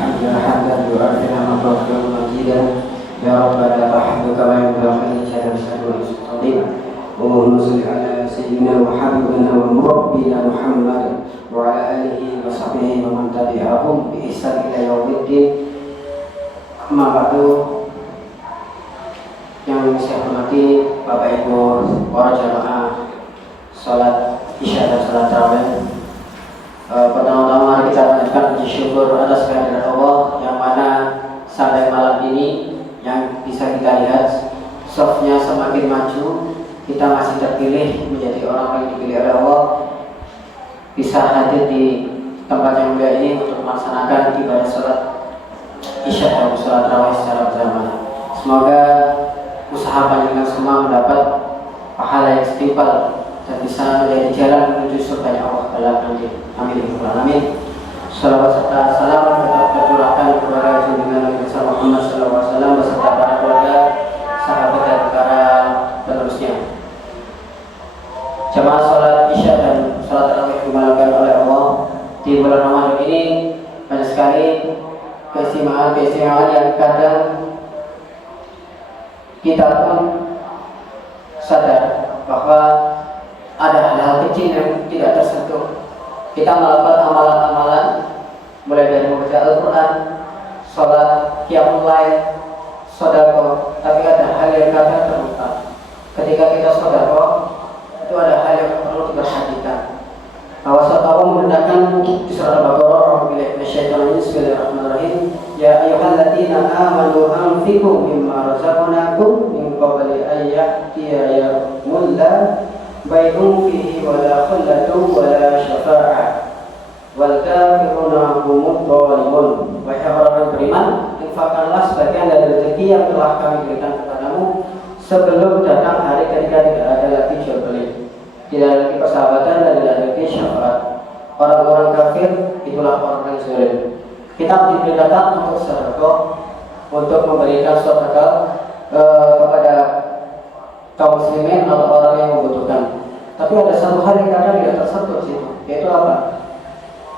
حمدا حمدا يؤثر مطلقا مجيدا يا ربنا فحمدك وينبغي لك نسأل المستقيم اللهم صل على سيدنا وحبيبنا ومربنا محمد وعلى آله وصحبه ومن تبعهم بإحسان إلى يوم الدين. Amma ba'du, yang saya hormati Bapak Ibu para jamaah salat Isya dan salat tarawih. Pertama-tama mari kita panjatkan puji syukur atas kehadiran Allah yang mana sampai malam ini yang bisa kita lihat softnya semakin maju, kita masih terpilih menjadi orang yang dipilih oleh Allah, bisa hadir di tempat yang mulia ini untuk melaksanakan ibadah salat Isya dan salat tarawih secara berjamaah. Semoga usaha panjenengan semua mendapat pahala yang setimpal dan bisa menjadi jalan menuju surga Allah dalam nanti. Amin. Amin. Salawat serta salam tetap tercurahkan kepada junjungan Nabi Muhammad SAW beserta para keluarga, sahabat dan para penerusnya. Jamaah salat Isya dan salat tarawih dimuliakan oleh Allah. Di bulan Ramadan ini banyak sekali keistimewaan yang kadang kita pun sadar bahwa ada hal-hal kecil yang tidak tersentuh. Kita melakukan amalan-amalan mulai dari membaca Al-Quran, sholat, qiyamul lail, sedekah, tapi ada hal yang kadang terlupa. Ketika kita sedekah, itu ada hal yang perlu diperhatikan. Bahwa Allah memberitakan di surah Al-Baqarah, Bismillahirrahmanirrahim, ya ayyuhalladzina amanu anfiqu mimma razaqnakum min qabli an ya'tiya yawmun la bay'un fihi wala khullatun wala syafa'ah wal kafiruna humud dhalimun. Wahai orang beriman, infakkanlah sebagian dari rezeki yang telah kami berikan kepadamu sebelum datang hari ketika tidak ada lagi jual beli, tidak ada lagi persahabatan dan tidak ada lagi syafaat. Orang-orang kafir itulah orang yang zalim. Kita diperintahkan untuk sedekah, untuk memberikan sedekah kepada kaum muslimin atau orang yang membutuhkan. Tapi ada satu hal yang kadang tidak tersentuh situ, yaitu apa?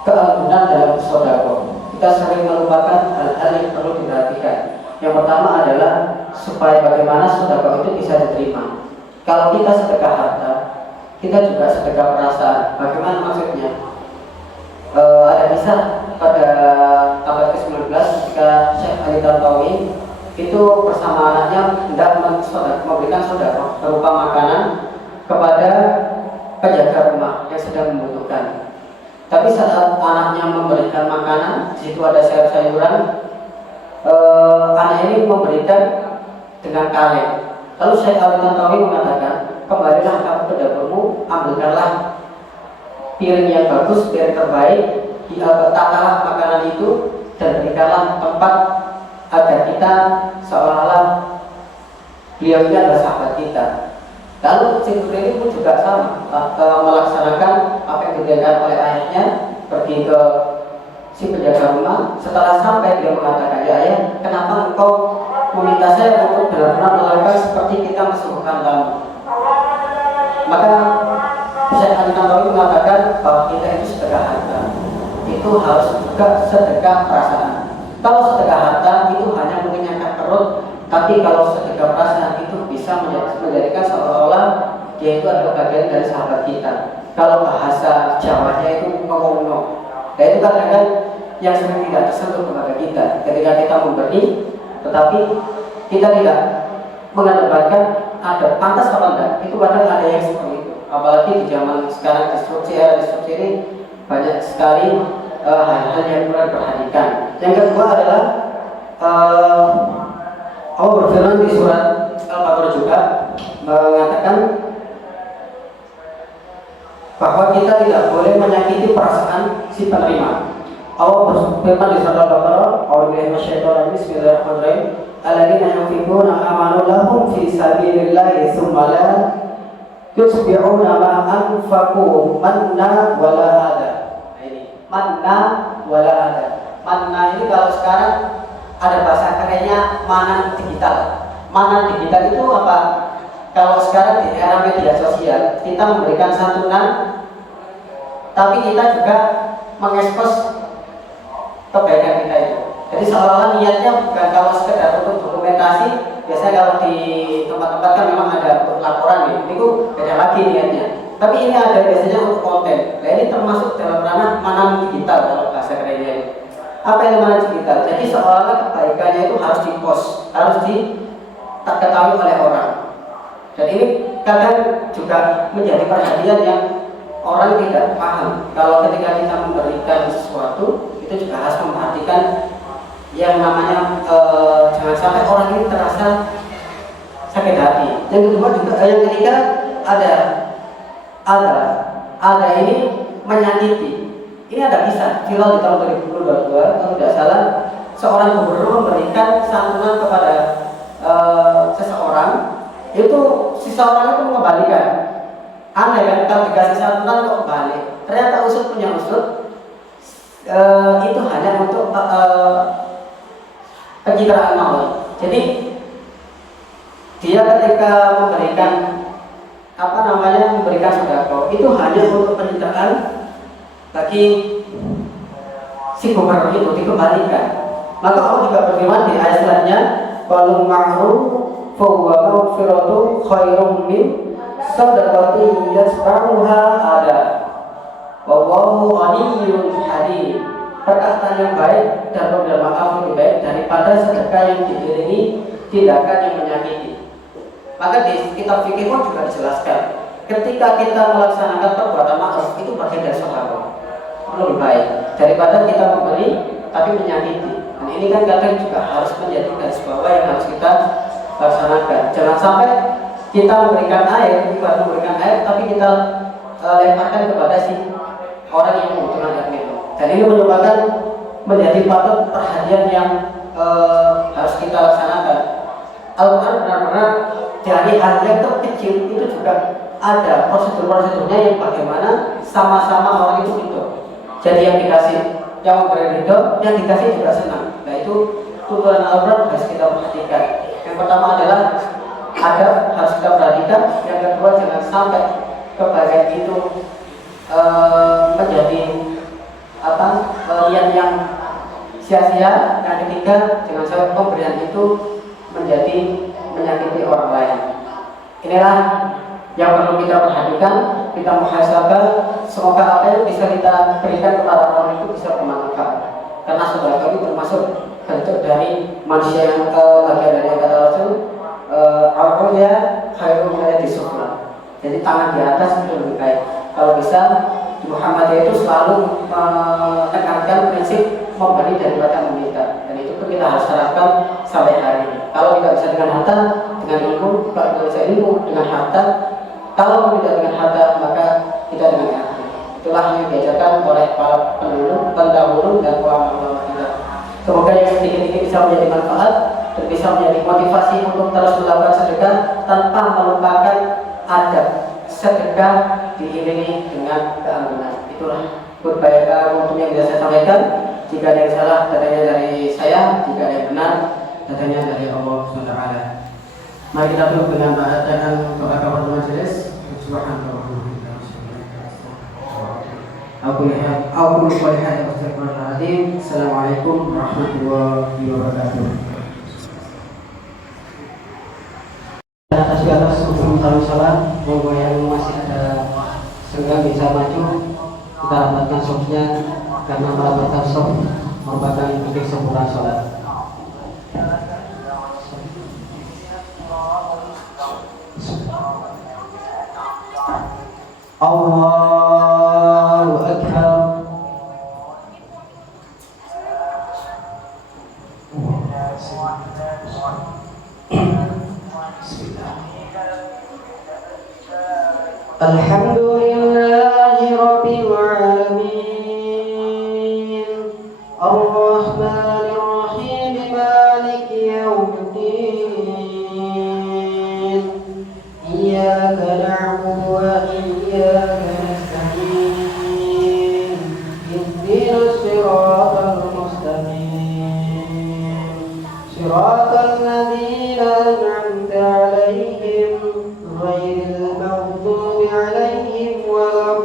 Keanggunan dalam sedekah. Kita sering melupakan hal-hal yang perlu diperhatikan. Yang pertama adalah supaya bagaimana sedekah itu bisa diterima. Kalau kita sedekah harta, kita juga sedekah perasaan. Bagaimana maksudnya? Ada kisah pada abad ke-19 ketika Syekh Ali Tantawi itu bersama anaknya hendak memberikan sedekah berupa makanan kepada penjaga rumah yang sedang membutuhkan. Tapi saat anaknya memberikan makanan, di situ ada sayur-sayuran, anak ini memberikan dengan kaleng. Lalu Syekh Ali Tantawi mengatakan, kembalilah kamu ke dapurmu, ambilkanlah piring yang bagus, piring terbaik, tatalah makanan itu dan berikanlah tempat agar kita seolah-olah beliau ini adalah sahabat kita. Lalu si putri ini pun juga sama, melaksanakan apa yang dilakukan oleh ayahnya, pergi ke si penjaga rumah. Setelah sampai dia mengatakan, ya ayah, kenapa engkau meminta saya untuk benar-benar melakukan seperti kita menyembuhkan tamu? Maka Syekh Ali Tantawi mengatakan bahwa kita itu sedekah harta, itu harus juga sedekah perasaan. Kalau sedekah harta itu hanya mengenyangkan perut, tapi kalau sedekah perasaan itu bisa menjadikan seolah-olah dia itu adalah bagian dari sahabat kita. Kalau bahasa Jawanya itu mengono, dan itu kadang-kadang yang sering tidak tersentuh kepada kita ketika kita memberi, tetapi kita tidak mengedepankan ada pantas apa enggak. Itu kadang ada yang seperti itu. Apalagi di zaman sekarang era disrupsi ini banyak sekali hal-hal yang perlu diperhatikan. Yang kedua adalah Allah berfirman di surat Al-Baqarah juga mengatakan bahwa kita tidak boleh menyakiti perasaan si penerima. Allah berfirman di surat Al-Baqarah, Bismillahirrahmanirrahim, alladzina yunfiquna amwalahum fi sabilillahi tsumma la yusbi'una ma anfaqu manna wala adha. Manna wala adha. Manna ini kalau sekarang ada bahasa kerennya manan digital. Manan digital itu apa? Kalau sekarang di era media sosial kita memberikan santunan, tapi kita juga mengekspos kebaikan kita Jadi seolah-olah niatnya bukan kalau sekedar untuk dokumentasi. Biasanya kalau di tempat-tempat kan memang ada untuk laporan ya, itu beda lagi niatnya. Tapi ini ada biasanya untuk konten. Nah ini termasuk dalam ranah manam digital kalau bahasa kerennya ini. Apa yang manam digital? Jadi seolah-olah kebaikannya itu harus dipost, harus diketahui oleh orang. Dan ini kadang juga menjadi perhatian yang orang tidak paham. Kalau ketika kita memberikan sesuatu, itu juga harus memperhatikan yang namanya jangan sampai orang ini terasa sakit hati. Yang kedua juga, yang ketiga ada ini menyakiti. Ini ada kisah viral di tahun 2022 kalau tidak salah, seorang gubernur memberikan santunan kepada seseorang, itu si seorang itu mengembalikan. Aneh kan, kalau dikasih santunan kok balik. Ternyata usut punya usut, itu hanya untuk pencitraan maut. Jadi dia ketika memberikan sedekah itu hanya untuk pencitraan bagi si gubernur itu, dikembalikan. Maka Allah juga berfirman di ayat selanjutnya, "Qalu ma'ruf fa huwa maghfiratu khairum min sadaqati yasba'uha ada. Wallahu ghaniyyun halim." Perkataan yang baik dan pemberian maaf lebih baik daripada sedekah yang diiringi tindakan yang menyakiti. Maka di kitab fikih pun juga dijelaskan, ketika kita melaksanakan perbuatan maaf itu bagian dari sedekah, lebih baik daripada kita memberi tapi menyakiti. Dan ini kan kadang juga harus menjadi garis bawah yang harus kita laksanakan. Jangan sampai kita memberikan air, tapi kita lemparkan kepada si orang yang membutuhkan air minum. Dan ini merupakan menjadi patut perhatian yang harus kita laksanakan. Al-Quran benar-benar dari hal yang terkecil itu juga ada prosedur-prosedurnya yang bagaimana sama-sama orang itu hidup. Jadi yang dikasih, yang memberi hidup, yang dikasih juga senang. Nah itu tujuan Al-Quran harus kita perhatikan. Yang pertama adalah adab harus kita perhatikan. Yang kedua, jangan sampai kebahagiaan itu menjadi pemberian yang sia-sia. Yang ketiga, jangan sampai pemberian itu menjadi menyakiti orang lain. Inilah yang perlu kita perhatikan, kita muhasabah. Semoga apa yang bisa kita berikan kepada orang itu bisa bermanfaat. Karena sedekah itu termasuk bentuk dari manusia yang bagian dari kata Rasul, al-ulya khairun min as-sufla. Jadi tangan di atas itu lebih baik. Kalau bisa Muhammadiyah itu selalu menekankan prinsip memberi daripada meminta, dan itu pun kita harus terapkan sampai hari ini. Kalau tidak bisa dengan harta, dengan ilmu. Kalau tidak bisa ilmu, dengan harta. Kalau tidak dengan harta, maka kita dengan ilmu. Itulah yang diajarkan oleh para pendahulu dan ulama-ulama kita. Semoga yang sedikit ini bisa menjadi manfaat dan bisa menjadi motivasi untuk terus melakukan sedekah tanpa melupakan adab sedekah diiringi dengan keampunan. Itulah berbahaya untuk yang bisa saya sampaikan. Jika ada yang salah, datanya dari saya. Jika ada yang benar, datanya dari Allah SWT. Mari kita tutup dengan bacaan doa kafaratul majelis. Subhanallah. Assalamualaikum warahmatullahi wabarakatuh. Atas hukum tahu salat, monggo yang masih ada senggang bisa maju, kita rapatkan sofnya, karena merapatkan sof merupakan titik sempurna salat. Allahu Akbar. Alhamdulillahi Rabbil Alamin, Ar-Rahmanir Rahim, Maliki Yawmiddin. Iyyaka na'budu wa iyyaka nasta'in. Ihdinas siratal mustaqim, siratal ladzina an'amta 'alaihim ghairil maghdubi 'alaihim waladdallin.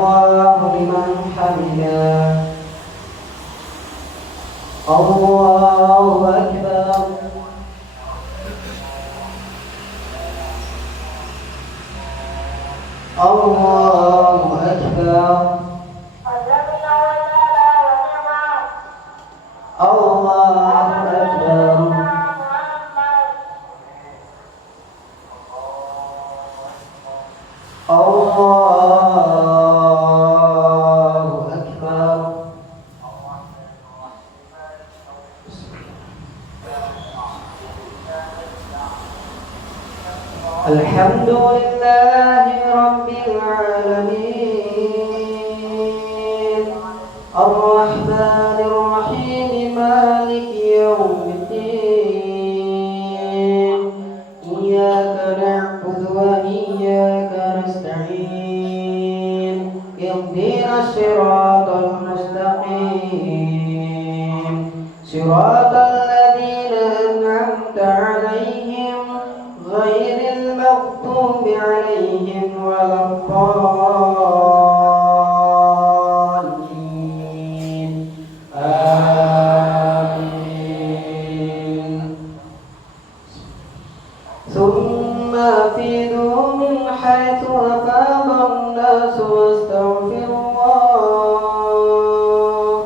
الله لمن حمده. الله أكبر. الله أكبر. الله أكبر. الله أكبر. الحمد لله رب العالمين الرحمن الرحيم مالك يوم الدين إياك نعبد وإياك نستعين اهدنا الصراط المستقيم صراط الذين أنعمت عليهم غير المغضوب عليهم ولا الضالين آمين. ثم أفيضوا من حيث أفاض الناس واستغفروا الله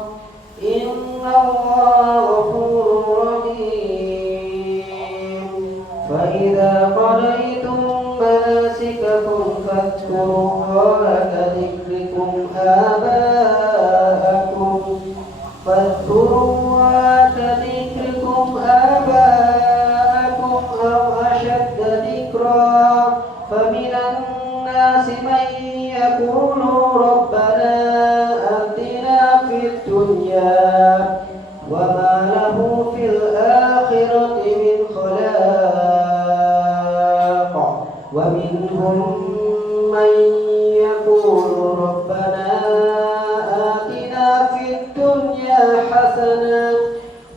إن الله غفور رحيم. فإذا قضيتم مناسككم فاذكروا الله كذكركم آباءكم أو أشد ذكرا. فمن الناس من يقول ربنا آتنا في الدنيا وما له في الآخرة من خلاق. ومنهم من يقول ربنا آتنا في الدنيا حسنة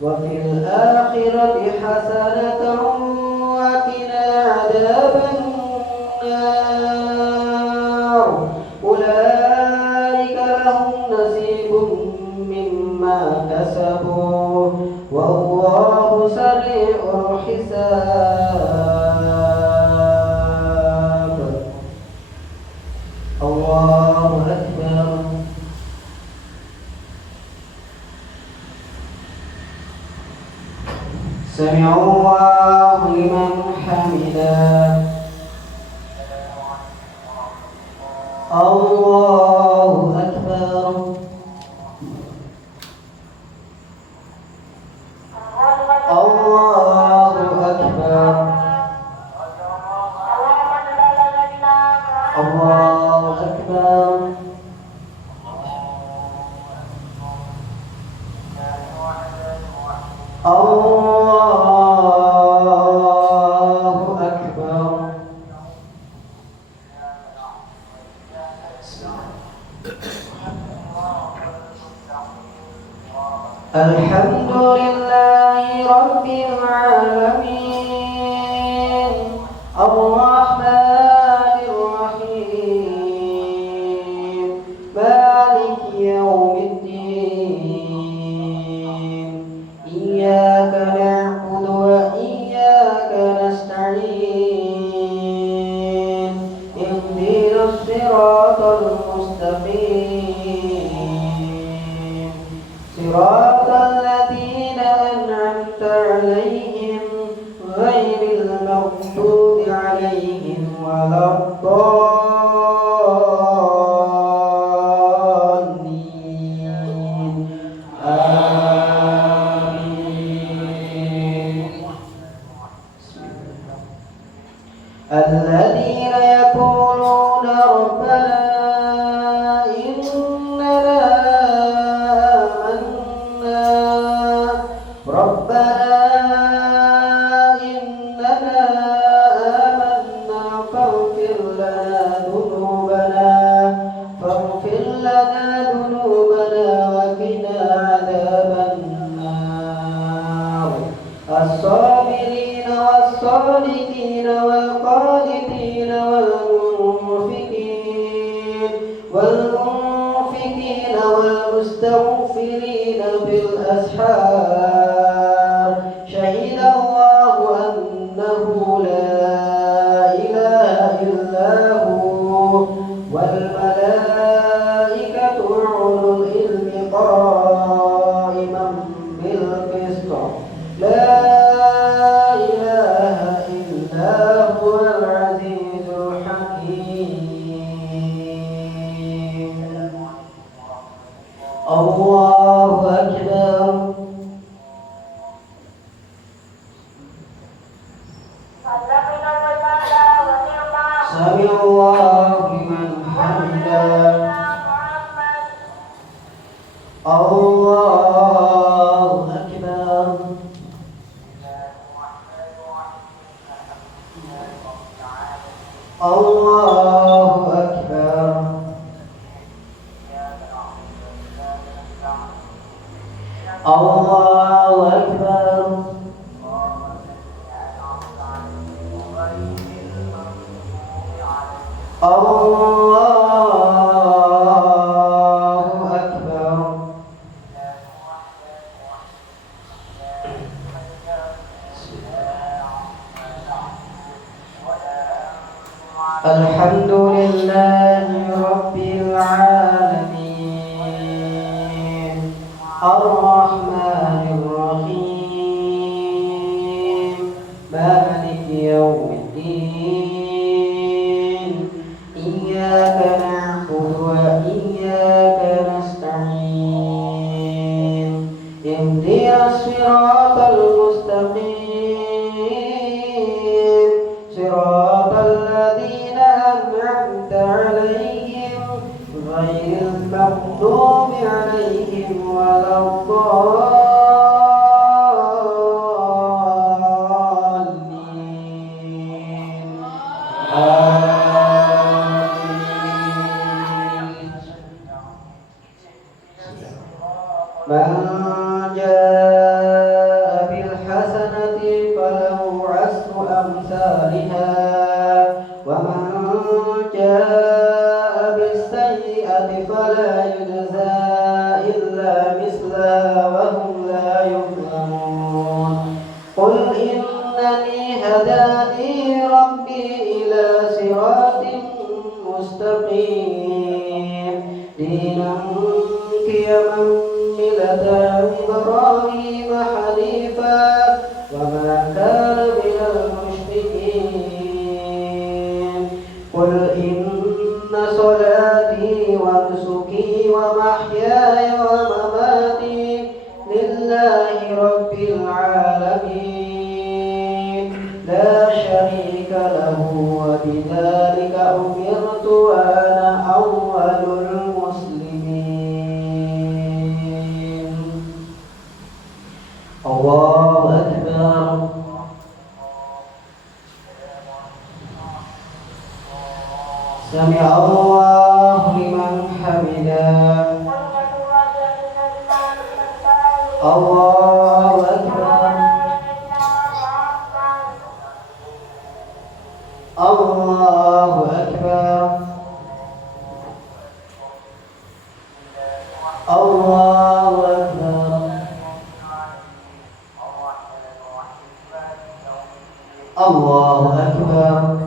وفي الآخرة حسنة وقنا عذاب النار. أولئك لهم نصيب مما كسبوا والله سريع الحساب. الله أكبر. سمع الله لمن حمده. الله أكبر. الله أكبر. الله أكبر. الله أكبر. الحمد لله رب العالمين الرحمن الرحيم مالك يوم الدين إياك نعبد وإياك نستعين اهدنا الصراط المستقيم صراط الذين أنعمت عليهم غير المغضوب عليهم ولا الضالين آمين. الذين يقولون ربنا إننا القانتين والمستغفرين بالأسحار شهد الله أنه لا إله إلا هو والملائكة أولو العلم قائما بالقسط لا إله إلا هو العزيز الحكيم الله أكبر سمع الله لمن حمده الله أكبر الله أكبر الله أكبر الله أكبر الحمد لله رب العالمين الرحمن الرحيم مالك يوم الدين إياك نعبد وإياك نستعين اهدنا الصراط المستقيم صراط الذين أنعمت عليهم غير المغضوب عليهم ولا الضالين آمين من جاء بالحسنة فله عشر أمثالها ومن جاء بالسيئة فلا يجزى إلا مثلها وهم لا يظلمون قل إنني هداني ربي إلى صراط مستقيم دينا قيما ملة إبراهيم حنيفا وما كان من المشركين قل إن صلاتي ونسكي ومحياي ومماتي لله رب العالمين لا شريك له وبذلك أمرت وأنا أول المسلمين الله أكبر سمع الله لمن حمده الله أكبر الله أكبر الله أكبر الله أكبر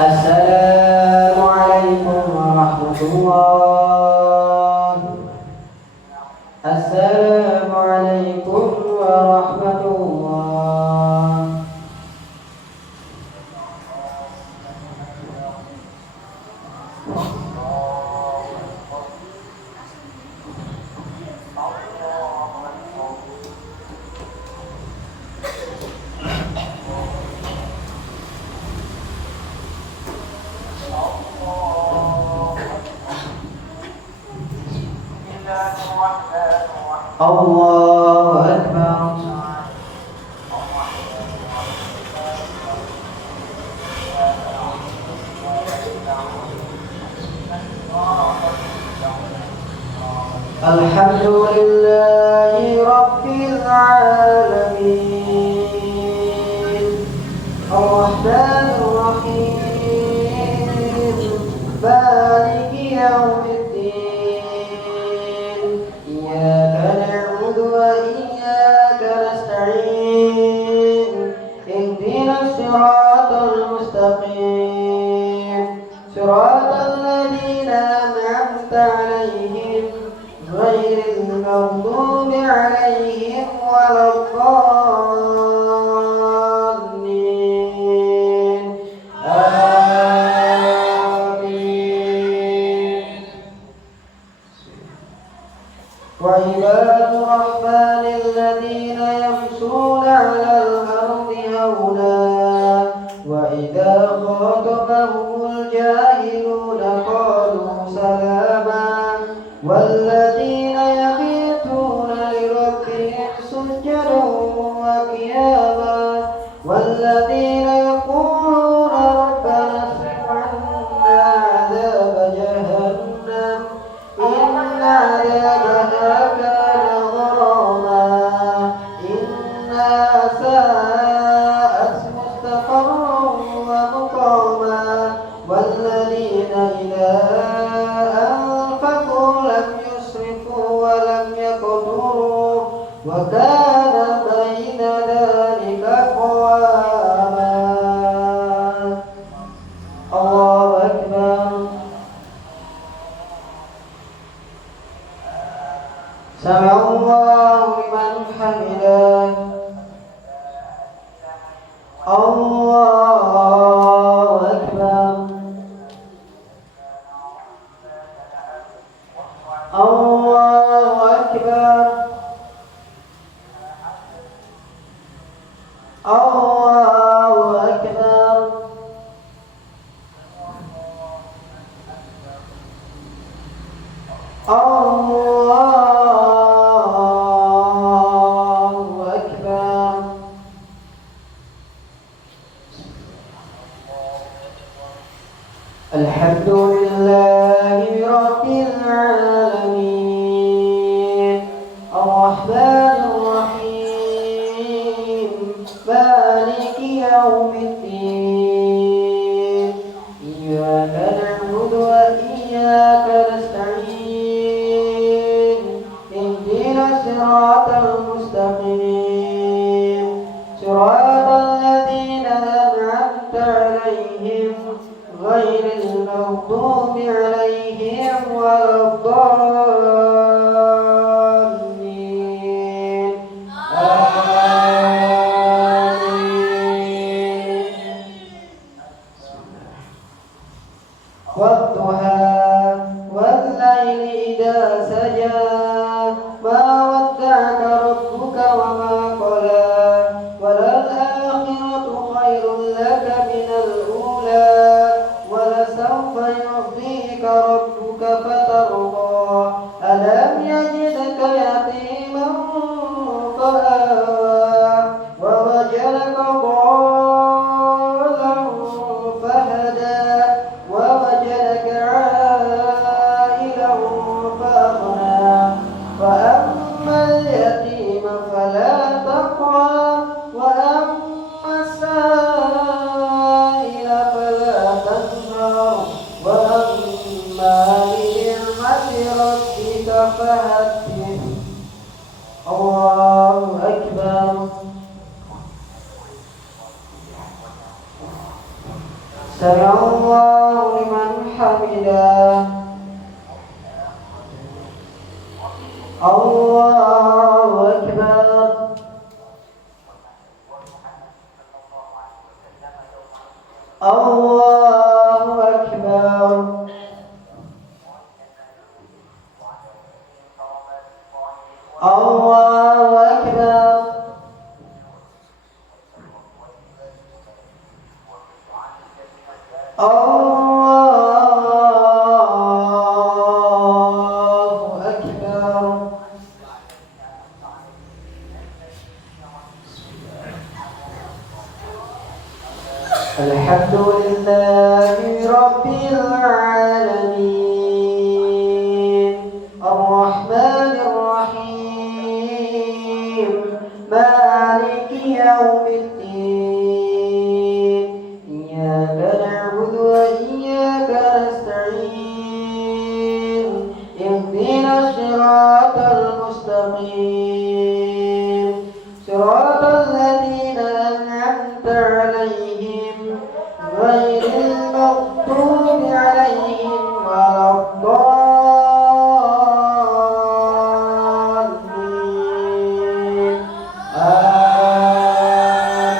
السلام عليكم ورحمة الله السلام عليكم ورحمة الله الله أكبر الحمد لله رب العالمين الرحمن الرحيم مالك يوم الدين إياك نعبد وإياك نستعين اهدنا الصراط المستقيم صراط الذين أنعمت عليهم غير المغضوب عليهم ولا الضالين آمين. وعباد الرحمن الذين يمشون على الأرض هونا وإذا خاطبهم الجاهلون قالوا سلاما والذين يبيتون لربهم سجدا وقياما والذين يقولون ربنا اصرف عنا عذاب جهنم إن عذابها كان غراما إنها ساءت مستقرا ومقاما والذين إذا أنفقوا لم يسرفوا ولم يقتروا وكان بين ذلك قواما. الله أكبر. سمع الله لمن حمده. الله أكبر. الله أكبر. الله أكبر. الله أكبر. الحمد لله رب العالمين الرحمن الرحيم مالك يوم الدين إياك نعبد وإياك نستعين اهدنا الصراط المستقيم صراط الذين أنعمت عليهم غير المغضوب عليهم ولا الضالين آمين. والضحى والليل إذا سجى ما ودعك ربك وما قلى وللآخرة خير لك من الأولى ولسوف يعطيك ربك فترضى ألم يجدك يتيما فآوى ووجدك ضالا فهدى ووجدك عائلا فأغنى فأما اليتيم فلا تقهر وأما السائل فلا تنهر وأما بنعمة ربك فحدث. الله أكبر. سمع الله لمن حمده. الله أكبر. الله أكبر. الله أكبر. الله أكبر. الحمد لله رب العالمين الرحمن عليهم غير المغضوب عليهم ولا الضالين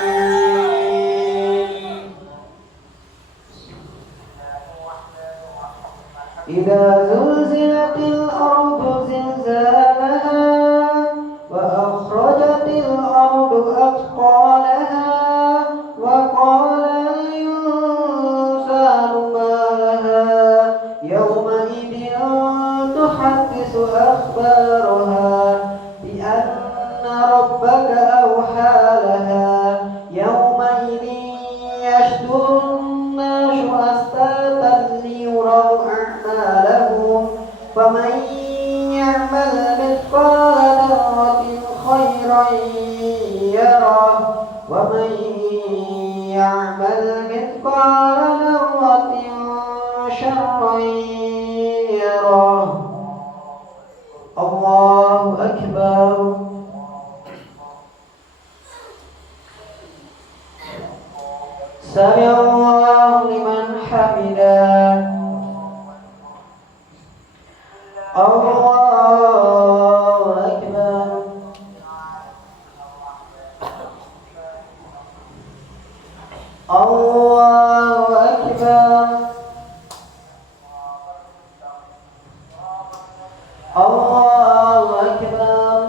آمين. إذا زلزلت الأرض زلزالها وأخرجت الأرض أثقالها وقال الإنسان ما لها يومئذ تحدث أخبارها بأن ربك أوحى لها يومئذ يشدر الناس أشتاتا ليروا أعمالهم فمن يعمل مثقال ذرة خيرا يره ومن يعمل مثقال ذرة شرا يره. الله أكبر. سمع الله لمن حمده. الله أكبر. الله أكبر. الله أكبر.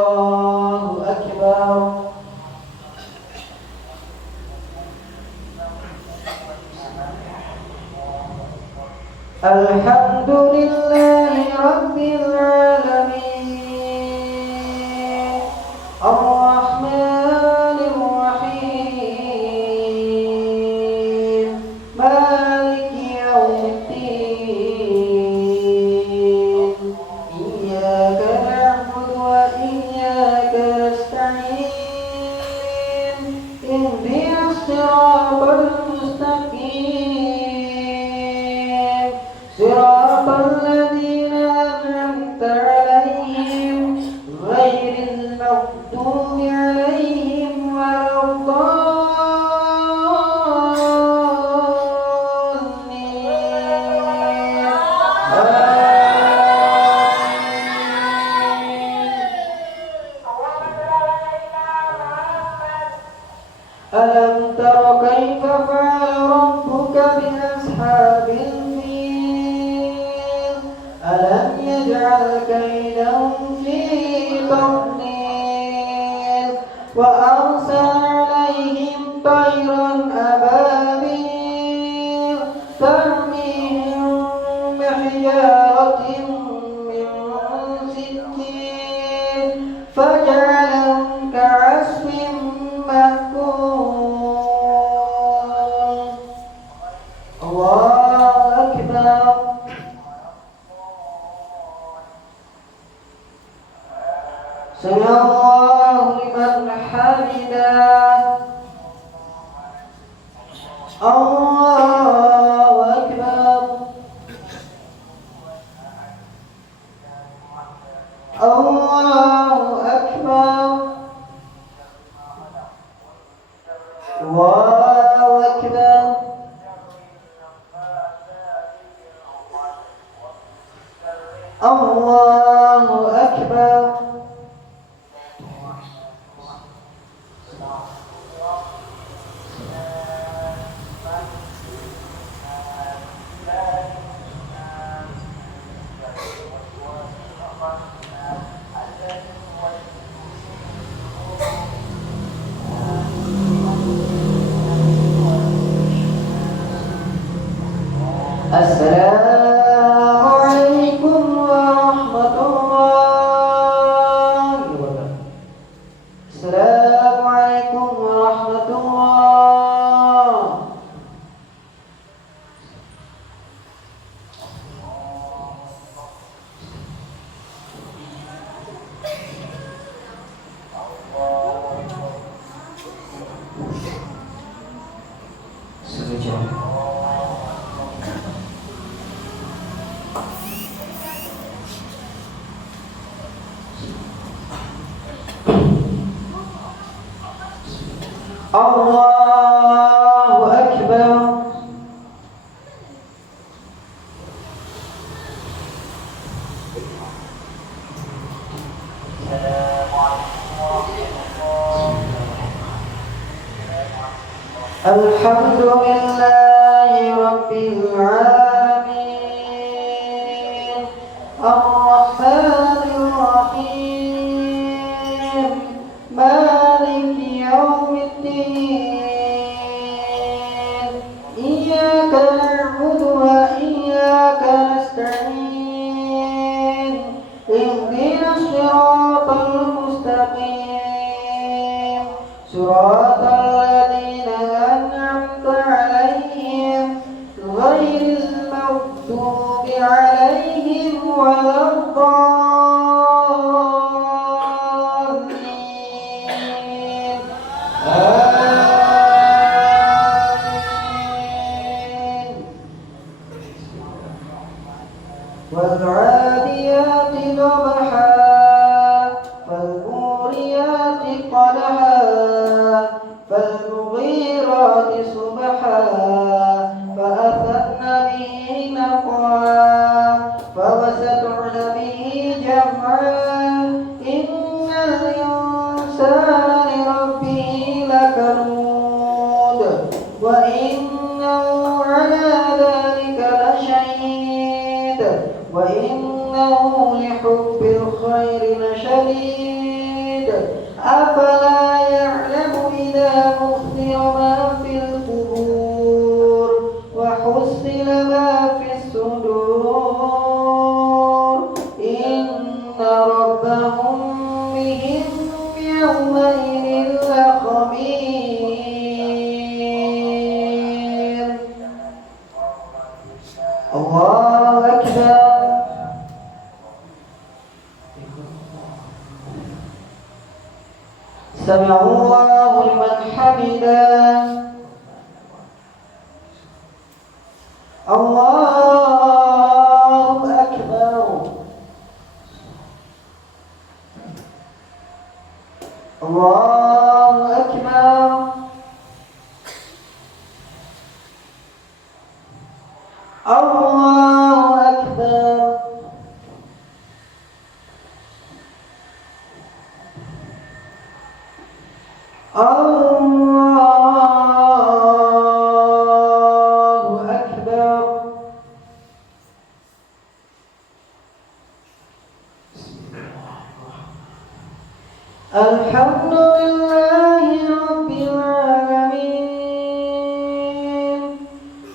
الله أكبر. الحمد لله رب العالمين الرحمن الرحيم مالك يوم الدين إياك نعبد وإياك نستعين اهدنا الصراط المستقيم صراط الذين أنعمت عليهم غير المغضوب عليهم ولا الضالين ألم تر كيف فعل ربك بأصحاب الفيل ألم يجعل كيدهم في تضليل وأرسل عليهم طيرا أبابيل ترميهم بحجارة من سجيل فجعلهم كعصف مأكول. الله أكبر. سمع الله لمن حمده. الله أكبر. الله أكبر. الله أكبر. الله أكبر. السلام عليكم ورحمة الله الله أكبر. الحمد لله رب العالمين الرحمن الرحيم مالك يوم الدين إياك نعبد وإياك نستعين اهدنا الصراط المستقيم صراط الذين أنعمت عليهم غير المغضوب عليهم ولا الضالين آمين. والعاديات ضبحا فالموريات قدحا فالمغيرات صبحا فأثرن به نقعا فوسطن به جمعا إن الإنسان لربه لكنود وإنه على ذلك لشهيد وإنه لحب الخير لشديد أفلا يعلم إذا بُعْثِرَ ما في القبور وحصل ما في الصدور إن ربهم بهم يومئذ لخبير. الله أكبر. سمع الله لمن حمده. الله أكبر. الله أكبر. الله أكبر. الله أكبر. الحمد لله رب العالمين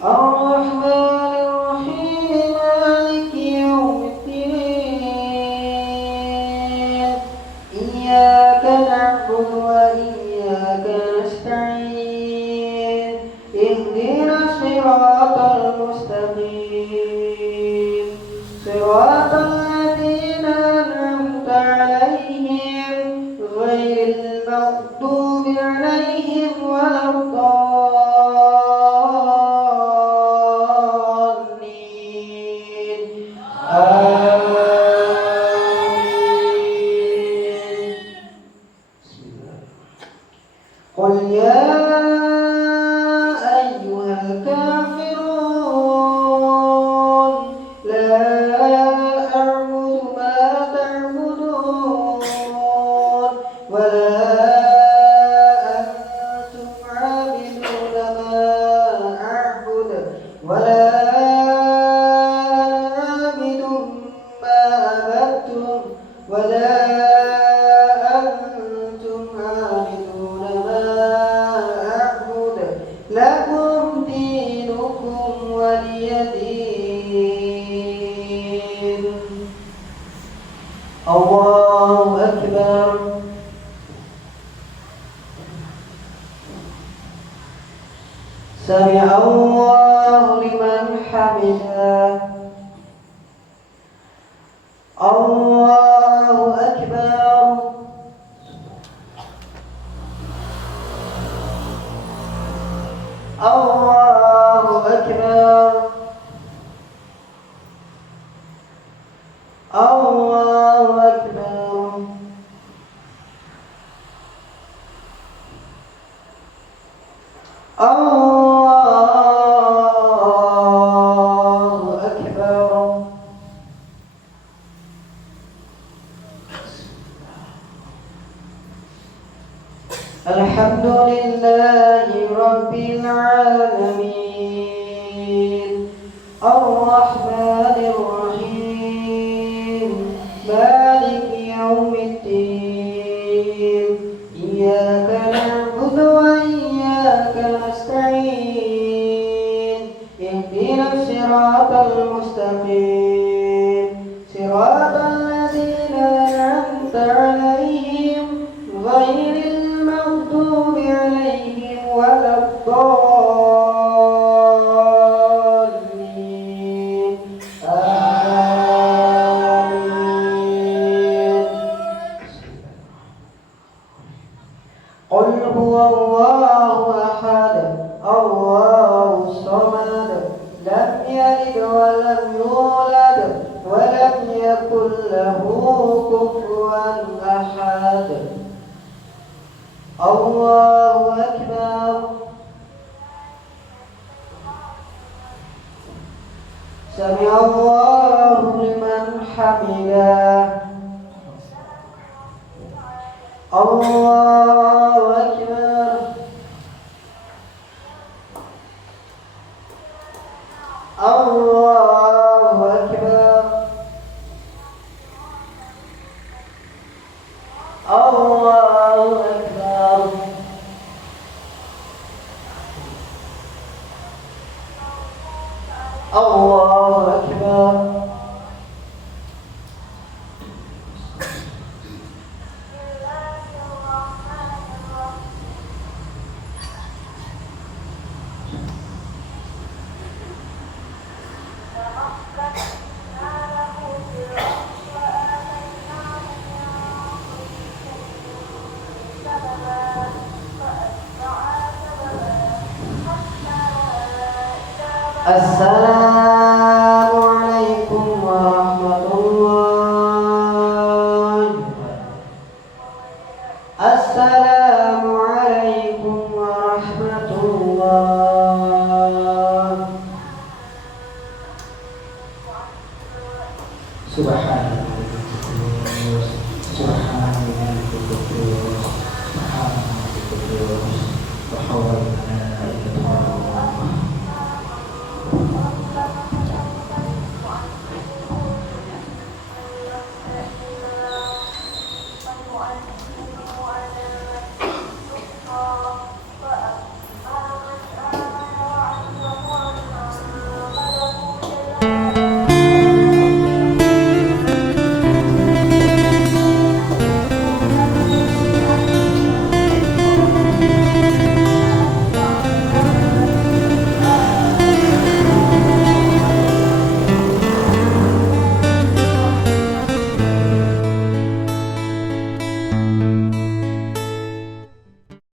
الرحمن الرحيم مالك يوم الدين إياك نعبد وإياك نستعين اهدنا الصراط المستقيم صراط الذين أنعمت عليهم غير المغضوب عليهم ولا الضالين آمين. قل يا أيها الكافرون لا أعبد ما تعبدون ولا أنتم عابدون ما أعبد ولا أنا عابد ما عبدتم ولا أنتم عابدون ما أعبد لكم دينكم ولي دين. الله أكبر. سمع الله لمن حمده. الله أكبر. الله أكبر. الله أكبر. الحمد لله رب العالمين الرحمن الرحيم مالك يوم الدين إياك نعبد وإياك نستعين اهدنا الصراط المستقيم صراط الذين أنعمت عليهم غير المغضوب عليهم ولا الضالين آمين. قل هو الله أحد الله الصمد لم يلد ولم يولد ولم يكن له كفوا أحد. الله أكبر. سمع الله لمن حمده. الله أكبر. الله أكبر. الله أكبر. الله أكبر. السلام عليكم ورحمة الله. السلام عليكم ورحمة الله. Subhanallah, Subhanallah, Subhanallah,